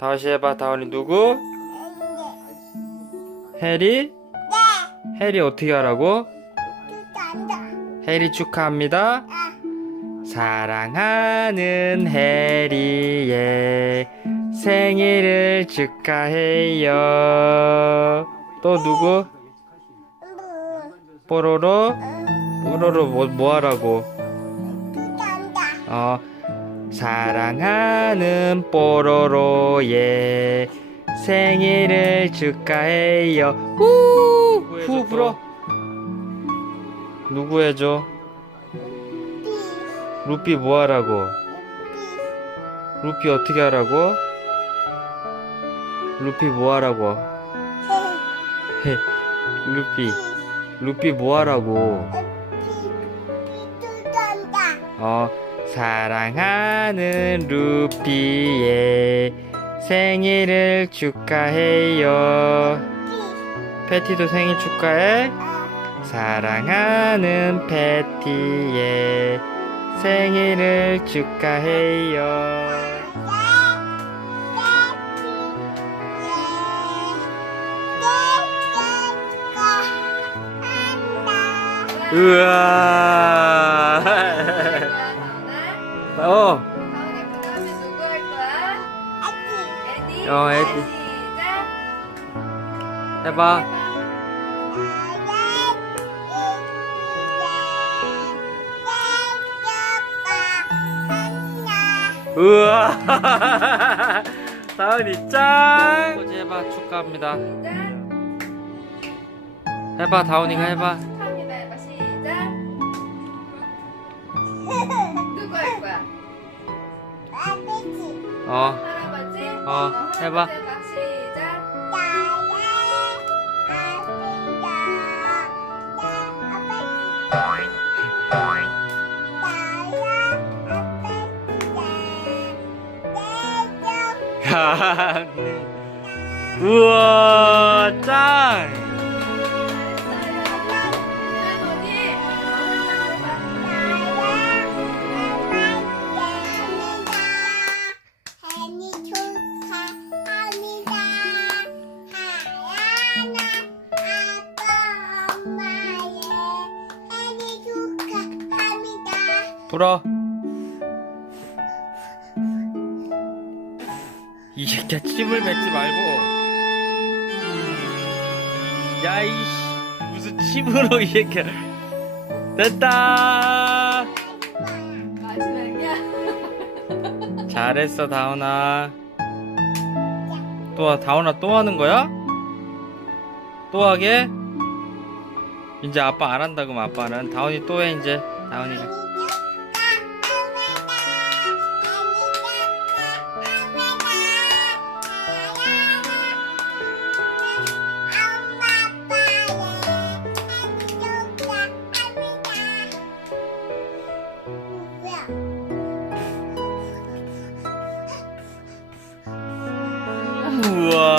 다시 해봐. 다원이 누구? 해리? 해리 어떻게 하라고? 해리 축하합니다. 사랑하는 해리의 생일을 축하해요. 또 누구? 뽀로로? 뽀로로 뭐, 뭐 하라고? 어, 사랑하는 뽀로로의 생일을 축하해요. 후! 후 불어. 누구 해줘? 루피 뭐 하라고? 루피 어떻게 하라고? 루피 뭐 하라고? 헤, 루피, 루피 뭐 하라고? 어, 사랑하는 루피의 생일을 축하해요. 패티도 생일 축하해. 사랑하는 패티의 생일을 축하해요. 우와. 어, 다음에 그 다음에 누구 할 거야? 에디. 어, 에디. 시작. 해봐. 우와. 다은이 짱. 어제 해봐 축하합니다. 시작. 해봐 다운이가. 해봐. 어, 할아버지? 어, 해봐. 시작. 우와 짱. 불어. 이 새끼야 침을 뱉지 말고. 야이씨 무슨 침으로 이 새끼야. 됐다. 마지막이야. 잘했어 다운아. 또 다운아 또 하는 거야? 또 하게? 이제 아빠 안 한다 그럼 아빠는 다운이 또 해 이제 다운이가. 우와